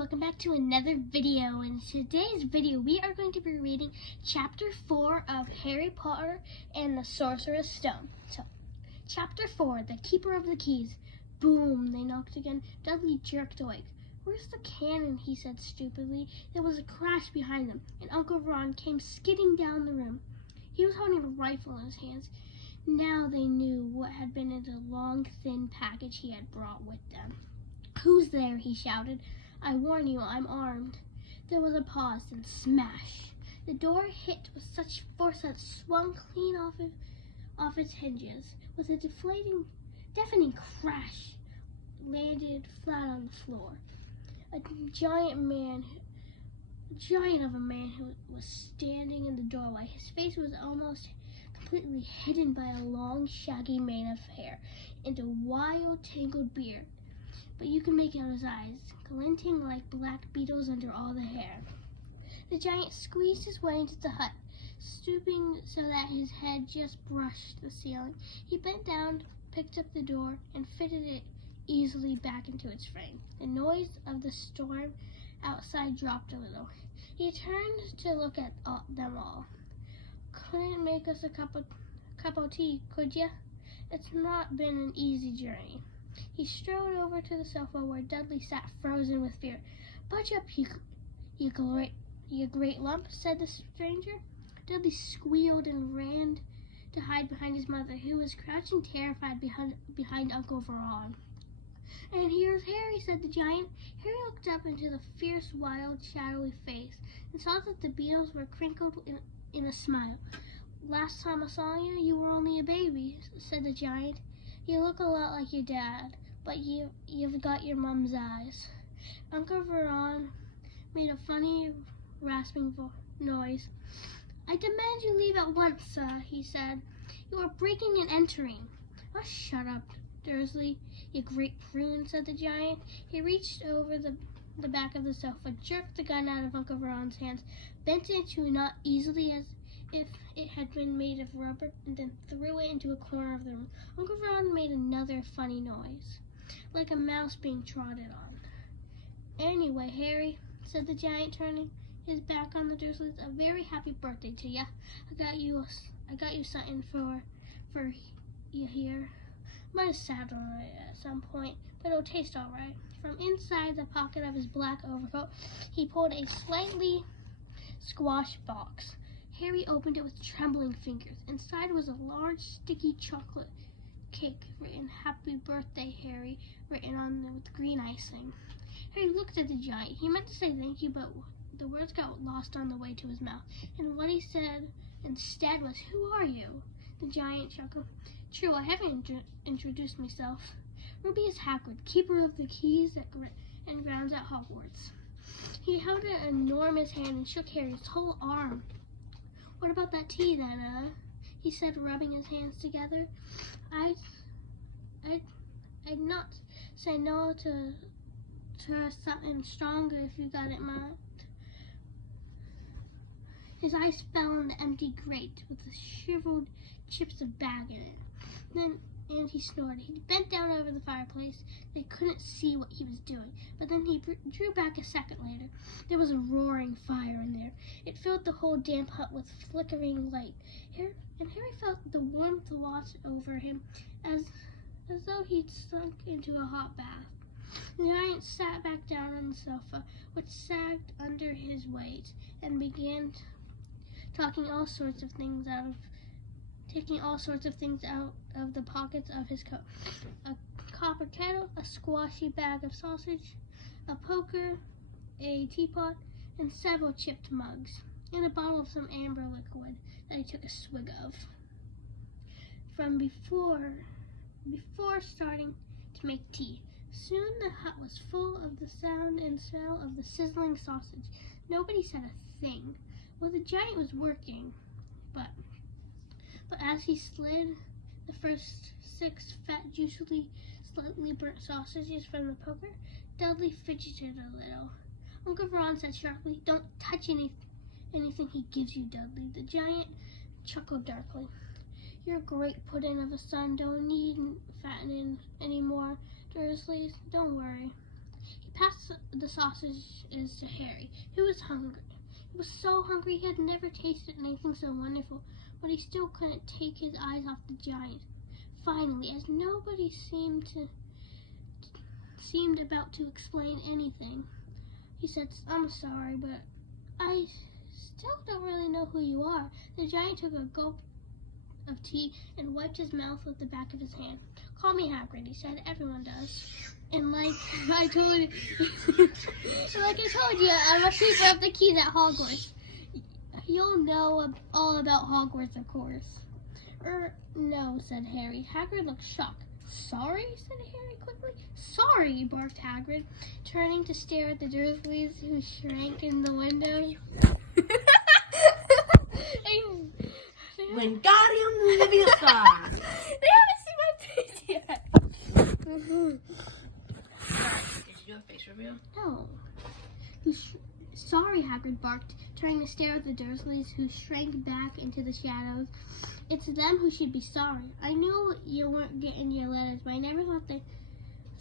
welcome back to another video. In today's video, we are going to be reading Chapter 4 of Harry Potter and the Sorcerer's Stone. So, Chapter 4, The Keeper of the Keys. Boom, they knocked again. Dudley jerked awake. "Where's the cannon?" he said stupidly. There was a crash behind them, and Uncle Ron came skidding down the room. He was holding a rifle in his hands. Now they knew what had been in the long, thin package he had brought with them. "Who's there?" he shouted. "I warn you, I'm armed." There was a pause, then smash. The door hit with such force that it swung clean off its hinges. With a deafening crash, landed flat on the floor. A giant of a man who was standing in the doorway. His face was almost completely hidden by a long, shaggy mane of hair and a wild, tangled beard. But you can make out his eyes, glinting like black beetles under all the hair. The giant squeezed his way into the hut, stooping so that his head just brushed the ceiling. He bent down, picked up the door, and fitted it easily back into its frame. The noise of the storm outside dropped a little. He turned to look at them all. "Couldn't make us a cup of tea, could ya? It's not been an easy journey." He strode over to the sofa where Dudley sat frozen with fear. "Budge up, you great lump," said the stranger. Dudley squealed and ran to hide behind his mother, who was crouching terrified behind Uncle Ron. "And here's Harry," said the giant. Harry looked up into the fierce, wild, shadowy face and saw that the beetles were crinkled in a smile. "Last time I saw you, you were only a baby," said the giant. "You look a lot like your dad, but you've got your mom's eyes." Uncle Ron made a funny, rasping noise. "I demand you leave at once, sir," he said. "You are breaking and entering." "Oh, shut up, Dursley, you great prune," said the giant. He reached over the back of the sofa, jerked the gun out of Uncle Ron's hands, bent it into a knot easily as if it had been made of rubber, and then threw it into a corner of the room. Uncle Ron made another funny noise, like a mouse being trodden on. "Anyway, Harry," said the giant, turning his back on the Dursleys, "a very happy birthday to ya. I got you something for you here. Might have sat on it at some point, but it'll taste all right." From inside the pocket of his black overcoat, he pulled a slightly squashed box. Harry opened it with trembling fingers. Inside was a large, sticky chocolate cake written "Happy Birthday, Harry," written on there with green icing. Harry looked at the giant. He meant to say thank you, but the words got lost on the way to his mouth, and what he said instead was, "Who are you?" The giant chuckled. "True, I haven't introduced myself. Rubius Hagrid, keeper of the keys and grounds at Hogwarts." He held an enormous hand and shook Harry's whole arm. "What about that tea, then, he said, rubbing his hands together. I'd not say no to something stronger if you got it, mind." His eyes fell on the empty grate with the shriveled chips of bag in it. And he snorted. He bent down over the fireplace. They couldn't see what he was doing, but then he drew back a second later. There was a roaring fire in there. It filled the whole damp hut with flickering light. And Harry felt the warmth wash over him as though he'd sunk into a hot bath. The giant sat back down on the sofa, which sagged under his weight, and began taking all sorts of things out of the pockets of his coat. A copper kettle, a squashy bag of sausage, a poker, a teapot, and several chipped mugs, and a bottle of some amber liquid that he took a swig of. From before starting to make tea. Soon the hut was full of the sound and smell of the sizzling sausage. Nobody said a thing. Well, the giant was working, but as he slid the first 6 fat, juicily, slightly burnt sausages from the poker, Dudley fidgeted a little. Uncle Ron said sharply, "Don't touch anything he gives you, Dudley." The giant chuckled darkly. "You're a great pudding of a son. Don't need fattening anymore, Dursleys. Don't worry." He passed the sausages to Harry, who was hungry. He was so hungry he had never tasted anything so wonderful, but he still couldn't take his eyes off the giant. Finally, as nobody seemed about to explain anything, he said, "I'm sorry, but I still don't really know who you are." The giant took a gulp of tea and wiped his mouth with the back of his hand. "Call me Hagrid," he said. "Everyone does." And like I told you, I'm a keeper of the keys at Hogwarts. You'll know all about Hogwarts, of course. No, said Harry. Hagrid looked shocked. "Sorry?" said Harry quickly. "Sorry," barked Hagrid, turning to stare at the Dursleys, who shrank in the window. Wingardium Leviosa! They haven't seen my face yet. Did you do a face reveal? No. Sorry, Hagrid barked, turning to stare at the Dursleys, who shrank back into the shadows. "It's them who should be sorry. I knew you weren't getting your letters, but I never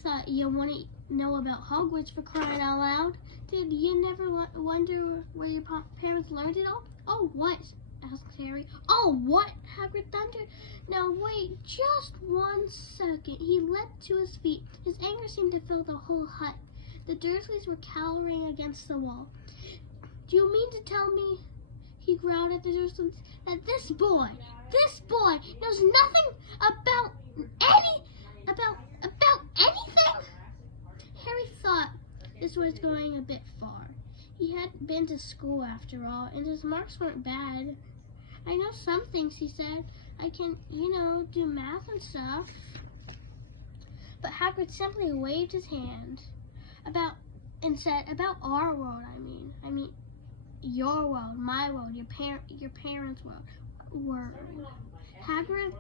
thought you wouldn't know about Hogwarts, for crying out loud. Did you never wonder where your parents learned it all?" "Oh, what?" asked Harry. "Oh, what?" Hagrid thundered. "Now wait just 1 second. He leapt to his feet. His anger seemed to fill the whole hut. The Dursleys were cowering against the wall. "Do you mean to tell me," he growled at the Dursleys, "that this boy knows nothing about anything?" Harry thought this was going a bit far. He had been to school after all, and his marks weren't bad. "I know some things," he said. "I can, do math and stuff." But Hagrid simply waved his hand and said, "About our world, I mean your world, my world, your parents' world." Hagrid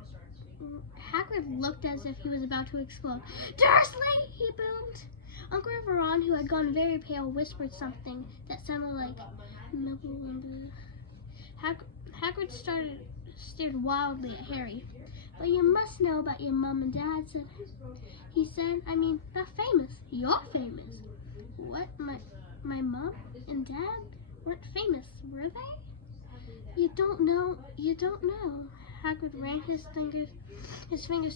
looked as if he was about to explode. "Dursley!" he boomed. Uncle Veron, who had gone very pale, whispered something that sounded like Hagrid stared wildly at Harry. "But you must know about your mom and dad," he said. "I mean, they're famous. You're famous." "What? My mom and dad weren't famous, were they?" You don't know. Hagrid ran his fingers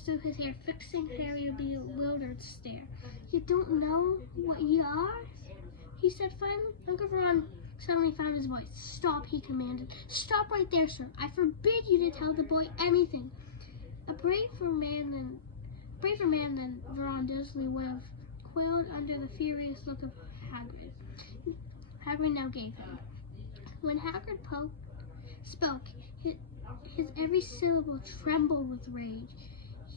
through his hair, fixing Harry with a bewildered stare. "You don't know what you are?" he said finally. Uncle Veron suddenly found his voice. "Stop," he commanded. "Stop right there, sir. I forbid you to tell the boy anything." A braver man than Veron Dursley would have quailed under the furious look of Hagrid. Hagrid now gave him. When Hagrid spoke, his every syllable trembled with rage.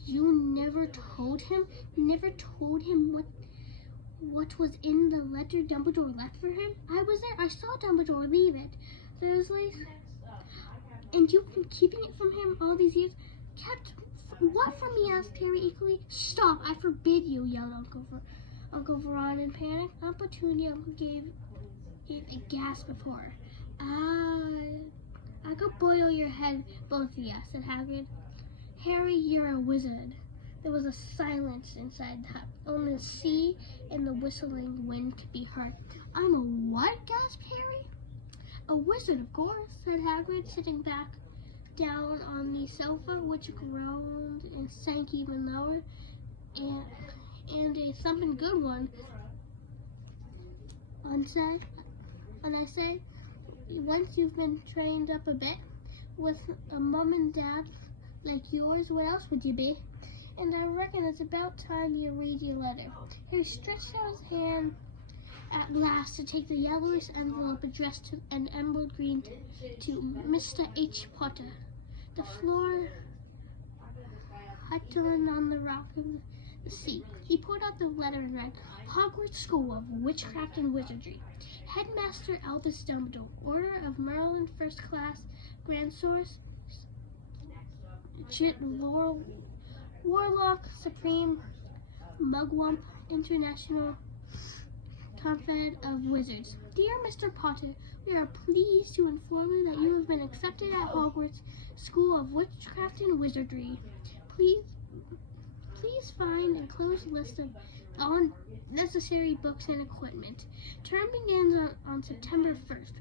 "You never told him? Never told him what was in the letter Dumbledore left for him? I was there. I saw Dumbledore leave it. Dursley. And you've been keeping it from him all these years?" "Kept what from me?" asked Harry equally. "Stop, I forbid you," yelled Uncle Veron in panic. Aunt Petunia gave a gasp before her. "I could boil your head, both of you," said Hagrid. "Harry, you're a wizard." There was a silence inside the hut. Only the sea and the whistling wind could be heard. "I'm a what?" gasped Harry. "A wizard, of course," said Hagrid, sitting back down on the sofa, which groaned and sank even lower, and a thumping good one. And I say, once you've been trained up a bit, with a mom and dad like yours, what else would you be? And I reckon it's about time you read your letter." Harry stretched out his hand at last to take the yellowish envelope addressed to an emerald green to Mr. H. Potter. The floor huddling on the rock of the sea. He pulled out the letter and read, "Hogwarts School of Witchcraft and Wizardry. Headmaster Albus Dumbledore. Order of Merlin, First Class, Grand Source, Chit Warlock, Supreme, Mugwump, International Confed of Wizards. Dear Mr. Potter, we are pleased to inform you that you have been accepted at Hogwarts School of Witchcraft and Wizardry. Please find enclosed list of all necessary books and equipment. Term begins on September 1st.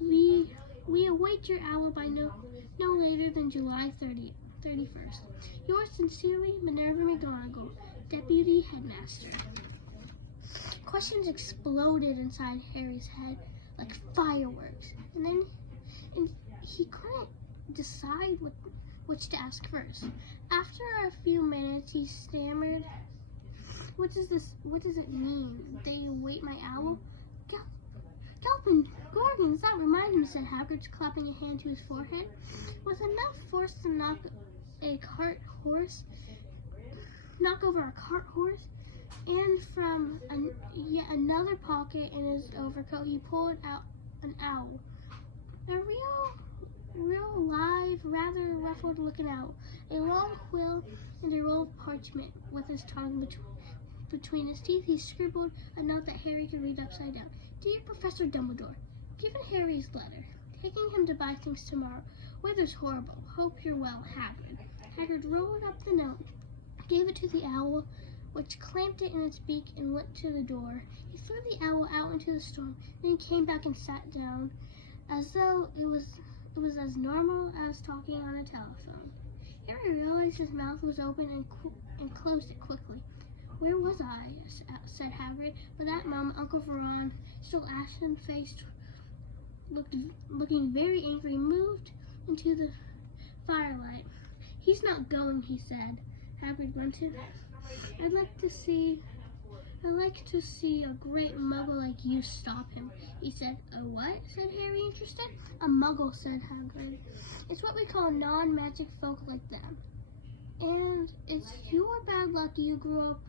We await your owl by no later than July 31st. Yours sincerely, Minerva McGonagall, Deputy Headmaster. Questions exploded inside Harry's head like fireworks, and he couldn't decide which to ask first. After a few minutes, he stammered, "What does it mean? They await my owl?" Galloping Gorgons, that reminds me," said Hagrid, clapping a hand to his forehead. With enough force to knock over a cart horse, and from yet another pocket in his overcoat, he pulled out an owl. A real live, rather ruffled-looking owl. A long quill and a roll of parchment. With his tongue between his teeth, he scribbled a note that Harry could read upside down. "Dear Professor Dumbledore, given Harry's letter, taking him to buy things tomorrow. Weather's horrible. Hope you're well, Hagrid." Hagrid rolled up the note, gave it to the owl, which clamped it in its beak and went to the door. He threw the owl out into the storm, then came back and sat down, as though it was as normal as talking on a telephone. Harry realized his mouth was open and closed it quickly. "Where was I?" said Hagrid. By that moment, Uncle Vernon, still ashen-faced, looking very angry, moved into the firelight. "He's not going," he said. Hagrid grunted. I'd like to see a great muggle like you stop him," he said. "A what?" said Harry, interested. "A muggle," said Hagrid. "It's what we call non-magic folk like them. And it's your bad luck you grew up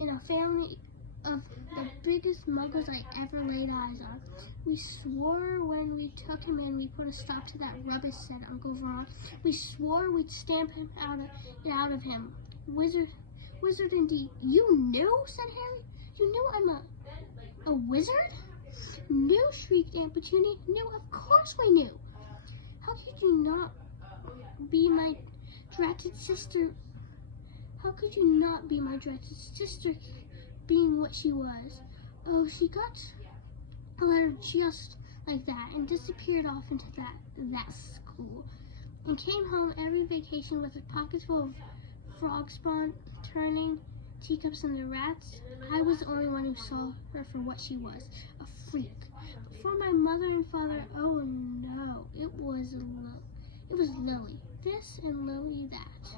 in a family of the biggest muggles I ever laid eyes on. We swore when we took him in we'd put a stop to that rubbish," said Uncle Vernon. "We swore we'd stamp him out of him. Wizard indeed." "You knew?" said Harry. "You knew I'm a wizard?" "Knew?" shrieked Aunt Petunia. "Knew? Of course we knew. How could you not be my dreaded sister? How could you not be my dreaded sister, being what she was?" "Oh, she got a letter just like that and disappeared off into that school, and came home every vacation with her pockets full of frog spawn, turning teacups into rats. I was the only one who saw her for what she was, a freak. But for my mother and father, oh no, it was Lily this and Lily that.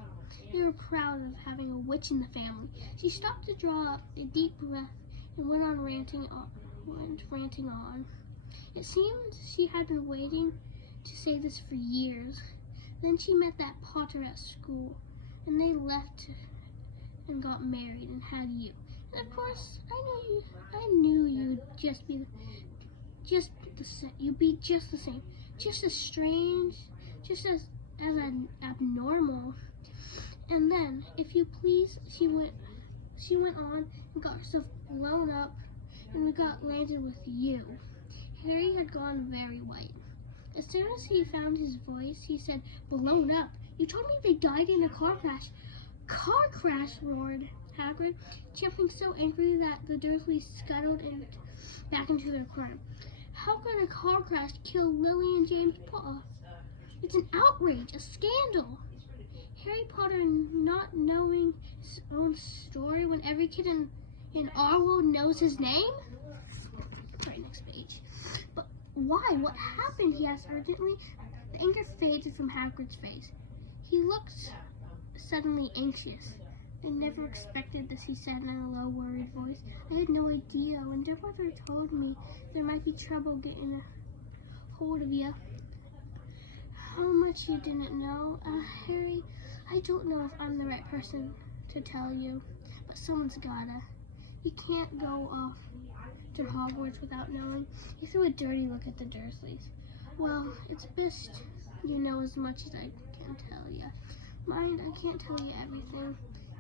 They were proud of having a witch in the family." She stopped to draw a deep breath and went ranting on. It seemed she had been waiting to say this for years. Then she met that Potter at school, and they left and got married and had you. And of course, I knew you'd you'd be just the same, just as strange, just as abnormal. And then, if you please, she went on and got herself blown up, and we got landed with you." Harry had gone very white. As soon as he found his voice, he said, "Blown up? You told me they died in a car crash." "Car crash!" roared Hagrid, jumping so angry that the Dursleys scuttled back into their crime. "How could a car crash kill Lily and James Potter? It's an outrage, a scandal." Harry Potter not knowing his own story when every kid in our world knows his name? Right, next page. "But why? What happened?" he asked urgently. The anger faded from Hagrid's face. He looked suddenly anxious. "I never expected this," he said in a low, worried voice. "I had no idea. When Dumbledore told me there might be trouble getting a hold of you. How much you didn't know. Harry, I don't know if I'm the right person to tell you, but someone's gotta. You can't go off to Hogwarts without knowing." He threw a dirty look at the Dursleys. "Well, it's best you know as much as I can tell you. Mind, I can't tell you everything.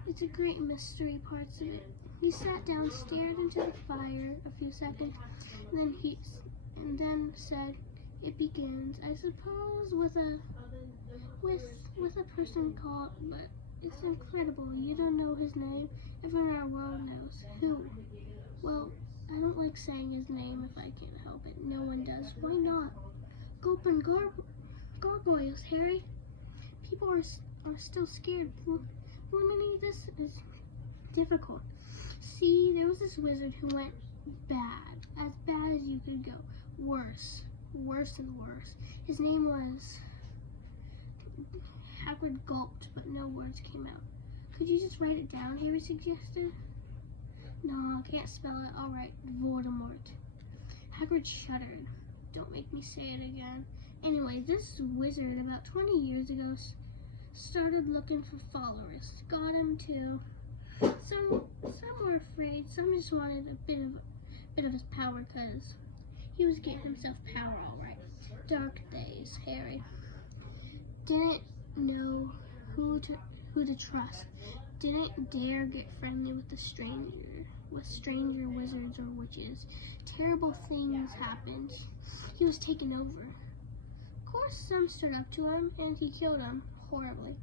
It's a great mystery, parts of it." He sat down, stared into the fire a few seconds, and then said, "It begins, I suppose, with a person called, but It's incredible. You don't know his name. Everyone in our world knows. Who? Well, I don't like saying his name if I can't help it. No one does. Why not? Gulpin gargoyles, Harry. People are still scared. Eliminating this is difficult. See, there was this wizard who went bad. As bad as you could go. Worse and worse. His name was... Hagrid gulped, but no words came out. Could you just write it down, Harry suggested. No, I can't spell it. All right, Voldemort. Hagrid shuddered. Don't make me say it again. Anyway, this wizard about 20 years ago started looking for followers. Got him too. Some were afraid. Some just wanted a bit of his power because he was getting himself power all right. Dark days, Harry. Didn't know who to trust. Didn't dare get friendly with stranger wizards or witches. Terrible things happened. He was taken over. Of course, some stood up to him, and he killed them horribly.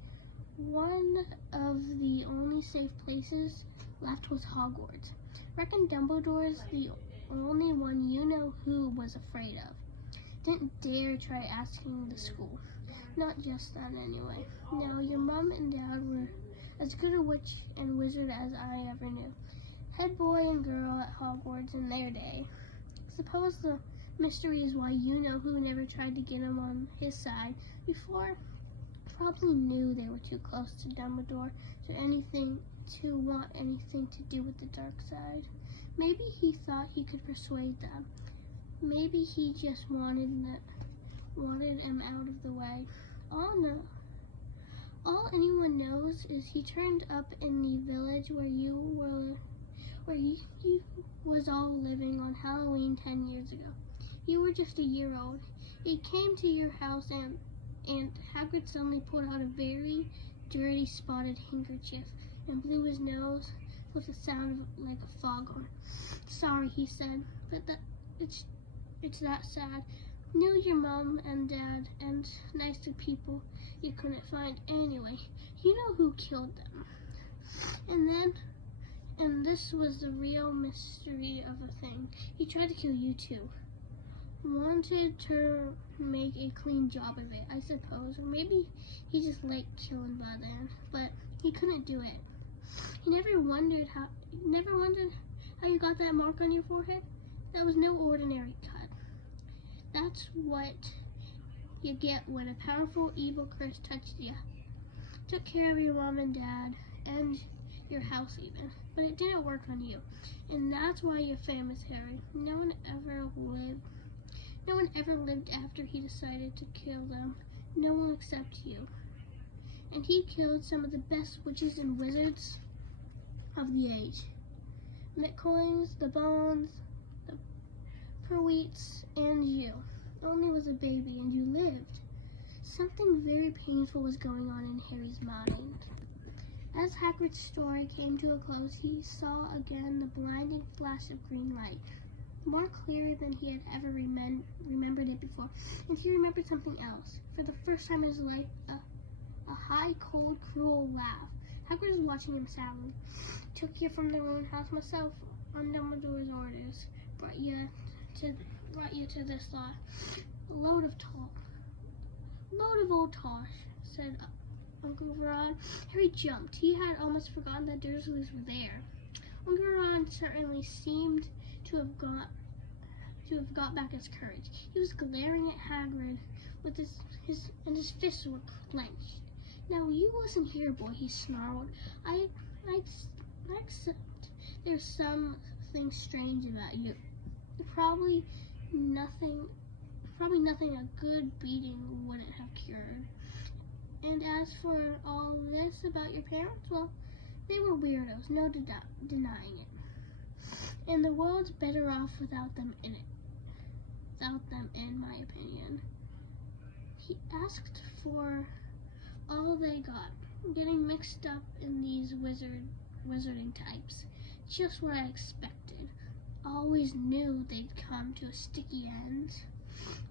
One of the only safe places left was Hogwarts. Reckon Dumbledore's the only one you know who was afraid of. Didn't dare try asking the school. Not just then, anyway. Now, your mom and dad were as good a witch and wizard as I ever knew. Head boy and girl at Hogwarts in their day. Suppose the mystery is why you know who never tried to get him on his side before. Probably knew they were too close to Dumbledore to want anything to do with the dark side. Maybe he thought he could persuade them. Maybe he just wanted him out of the way. All anyone knows is he turned up in the village where you was all living on Halloween 10 years ago. You were just a year old. He came to your house and Hagrid suddenly pulled out a very dirty spotted handkerchief and blew his nose with a sound like a foghorn. Sorry, he said, but it's that sad. Knew your mom and dad and nice to people you couldn't find anyway. You know who killed them. And this was the real mystery of the thing. He tried to kill you too. Wanted to make a clean job of it, I suppose. Or maybe he just liked killing by then. But he couldn't do it. He never wondered how you got that mark on your forehead? That was no ordinary cut. That's what you get when a powerful evil curse touched you. Took care of your mom and dad, and your house even. But it didn't work on you. And that's why you're famous, Harry. No one ever lived after he decided to kill them. No one except you. And he killed some of the best witches and wizards of the age. McCoys, the Bonds, the Perweets, and you. Only was a baby and you lived. Something very painful was going on in Harry's mind. As Hagrid's story came to a close, he saw again the blinding flash of green light, more clear than he had ever remembered it before. And he remembered something else. For the first time in his life, a high, cold, cruel laugh. Hagrid was watching him sadly. Took you from the ruined house myself on Dumbledore's orders. Brought you to this lot. Load of old tosh, said Uncle Ron. Harry jumped. He had almost forgotten that Dursleys were there. Uncle Ron certainly seemed to have got back his courage. He was glaring at Hagrid with his fists were clenched. Now you listen here, boy, he snarled. I accept there's something strange about you. Probably nothing a good beating wouldn't have cured. And as for all this about your parents, well, they were weirdos, no denying it. And the world's better off without them in my opinion. He asked for all they got, getting mixed up in these wizarding types. Just what I expected. Always knew they'd come to a sticky end.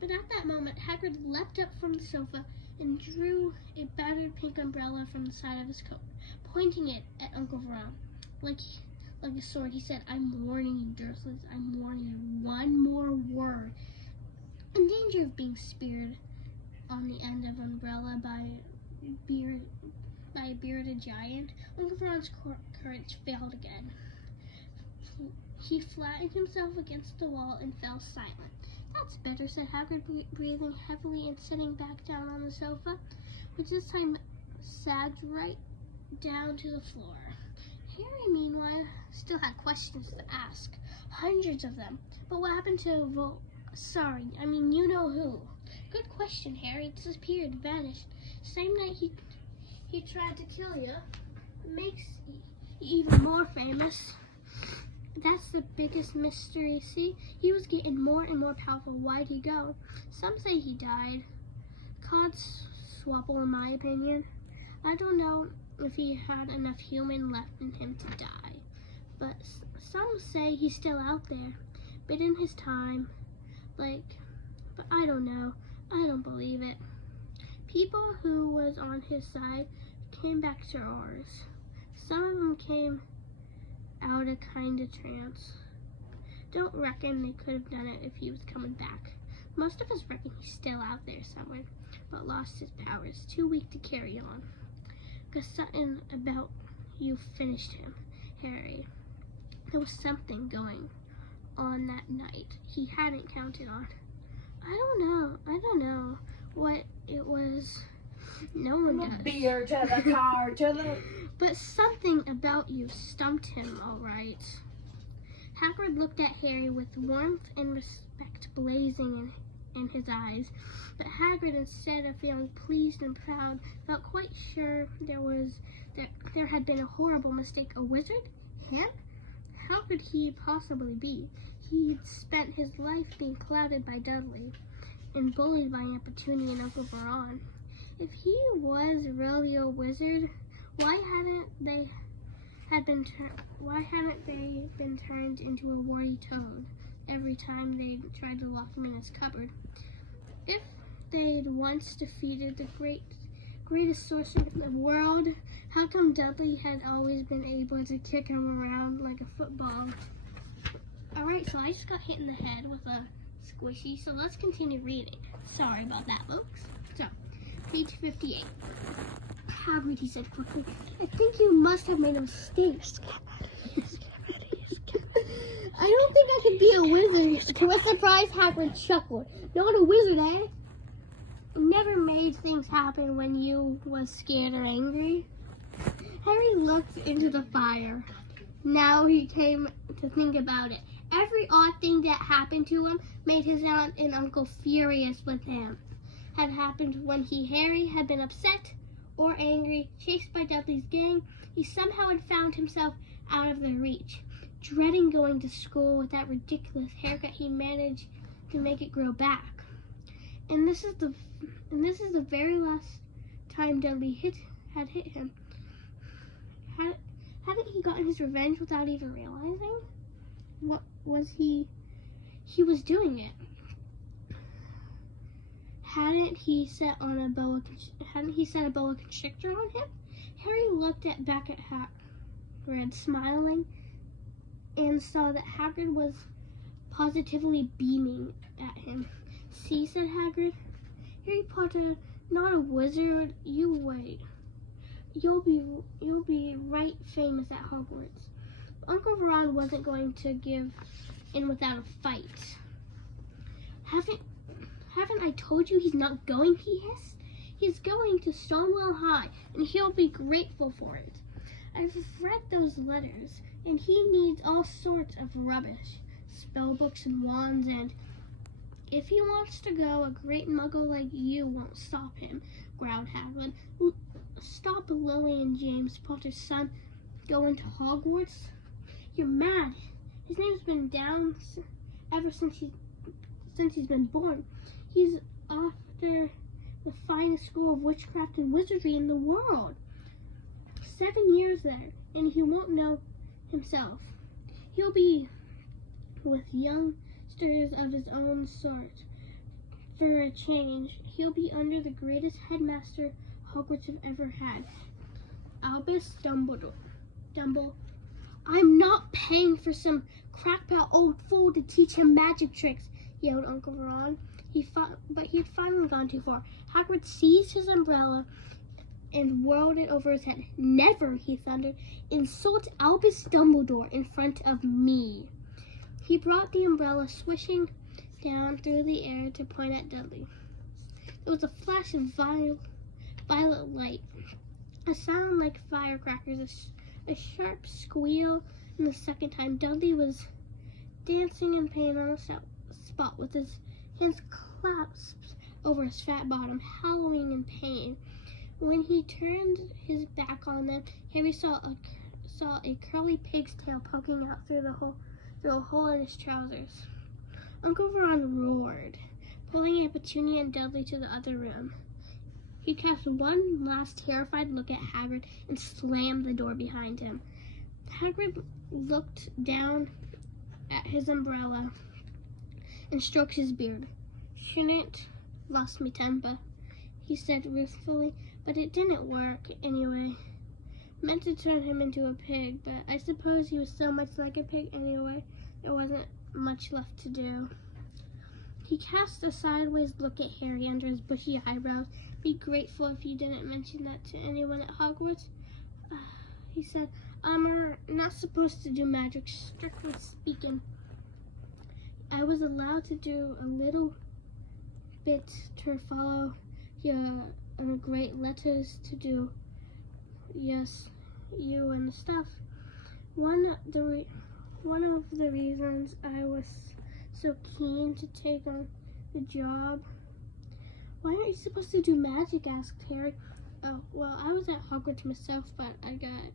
But at that moment, Hagrid leapt up from the sofa and drew a battered pink umbrella from the side of his coat, pointing it at Uncle Vernon. Like a sword, he said, "I'm warning you, Dursleys. I'm warning you. One more word. In danger of being speared on the end of an umbrella by a bearded giant, Uncle Vernon's courage failed again. He flattened himself against the wall and fell silent. "That's better," said Hagrid, breathing heavily and sitting back down on the sofa, which this time sagged right down to the floor. Harry, meanwhile, still had questions to ask. Hundreds of them. But what happened to you know who? Good question, Harry. Disappeared, vanished. Same night he tried to kill you. Makes you even more famous. That's the biggest mystery. See, he was getting more and more powerful. Why'd he go? Some say he died. Codswapple, in my opinion. I don't know if he had enough human left in him to die, but some say he's still out there, biding his time. But I don't know. I don't believe it. People who was on his side came back to ours. Some of them came out a kind of trance. Don't reckon they could have done it if he was coming back. Most of us reckon he's still out there somewhere, but lost his powers, too weak to carry on. 'Cause something about you finished him, Harry. There was something going on that night he hadn't counted on. I don't know what it was. No one does. Beer to the car, to the... But something about you stumped him, all right. Hagrid looked at Harry with warmth and respect blazing in his eyes. But Hagrid, instead of feeling pleased and proud, felt quite sure there had been a horrible mistake. A wizard? Him? How could he possibly be? He'd spent his life being clouded by Dudley and bullied by Aunt Petunia and Uncle Vernon. If he was really a wizard, why hadn't they been turned into a warty toad every time they tried to lock him in his cupboard? If they'd once defeated the greatest sorcerer in the world, how come Dudley had always been able to kick him around like a football? Alright, so I just got hit in the head with a squishy, so let's continue reading. Sorry about that, folks. So, page 58. Hagrid, he said quickly, "I think you must have made a mistake. I don't think I could be a wizard." To a surprise, Hagrid chuckled. "Not a wizard, eh? Never made things happen when you was scared or angry?" Harry looked into the fire. Now he came to think about it. Every odd thing that happened to him made his aunt and uncle furious with him. Had happened when Harry had been upset or angry, chased by Dudley's gang. He somehow had found himself out of their reach. Dreading going to school with that ridiculous haircut, he managed to make it grow back. And this is the very last time Dudley had hit him. Hadn't he gotten his revenge without even realizing? What was he was doing it. Hadn't he set a boa constrictor on him? Harry looked back at Hagrid, smiling, and saw that Hagrid was positively beaming at him. "See," said Hagrid, "Harry Potter, not a wizard. You wait. You'll be right famous at Hogwarts." Uncle Vernon wasn't going to give in without a fight. Haven't I told you he's not going?" he hissed. "He's going to Stonewall High, and he'll be grateful for it. I've read those letters, and he needs all sorts of rubbish, spell books and wands, and if he wants to go, a great muggle like you won't stop him," growled Hagrid. "Stop Lily and James Potter's son going to Hogwarts? You're mad. His name's been down ever since he's been born. He's after the finest school of witchcraft and wizardry in the world. 7 years there, and he won't know himself. He'll be with youngsters of his own sort, for a change, he'll be under the greatest headmaster Hogwarts have ever had, Albus Dumbledore. I'm not paying for some crackpot old fool to teach him magic tricks, yelled Uncle Ron. But he'd finally gone too far. Hagrid seized his umbrella and whirled it over his head. Never, he thundered, insult Albus Dumbledore in front of me. He brought the umbrella swishing down through the air to point at Dudley. There was a flash of violet light, a sound like firecrackers, a sharp squeal, and the second time Dudley was dancing in pain on a spot with his hands clasped over his fat bottom, howling in pain. When he turned his back on them, Harry saw a curly pig's tail poking out through a hole in his trousers. Uncle Ron roared, pulling Aunt Petunia and Dudley to the other room. He cast one last terrified look at Hagrid and slammed the door behind him. Hagrid looked down at his umbrella and stroked his beard. Shouldn't lost me temper, he said ruefully, but it didn't work anyway. Meant to turn him into a pig, but I suppose he was so much like a pig anyway, there wasn't much left to do. He cast a sideways look at Harry under his bushy eyebrows. Be grateful if you didn't mention that to anyone at Hogwarts, he said. I'm not supposed to do magic, strictly speaking. I was allowed to do a little bit to follow your great letters to do. Yes, you and stuff. One of the reasons I was so keen to take on the job. Why aren't you supposed to do magic? Asked Harry. Oh, well, I was at Hogwarts myself, but I got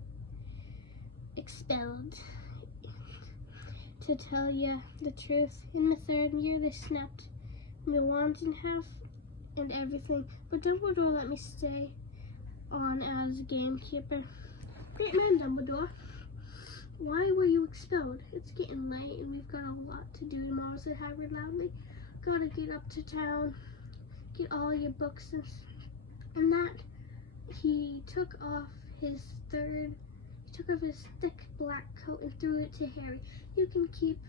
expelled. To tell you the truth, in the third year they snapped my wand in half and everything, but Dumbledore let me stay on as gamekeeper. Great man, Dumbledore. Why were you expelled? It's getting late and we've got a lot to do tomorrow, said Hagrid loudly. Gotta get up to town, get all your books and that. He took off his thick black coat and threw it to Harry. You can keep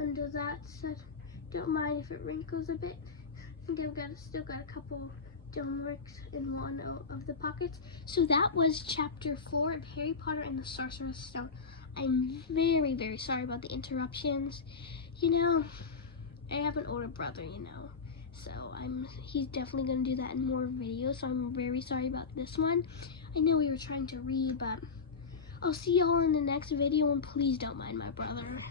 under that, said. Don't mind if it wrinkles a bit. I think I've still got a couple stoneworks in one of the pockets. So that was chapter 4 of Harry Potter and the Sorcerer's Stone. I'm very, very sorry about the interruptions. You know, I have an older brother, so he's definitely going to do that in more videos, so I'm very sorry about this one. I know we were trying to read, but I'll see y'all in the next video, and please don't mind my brother.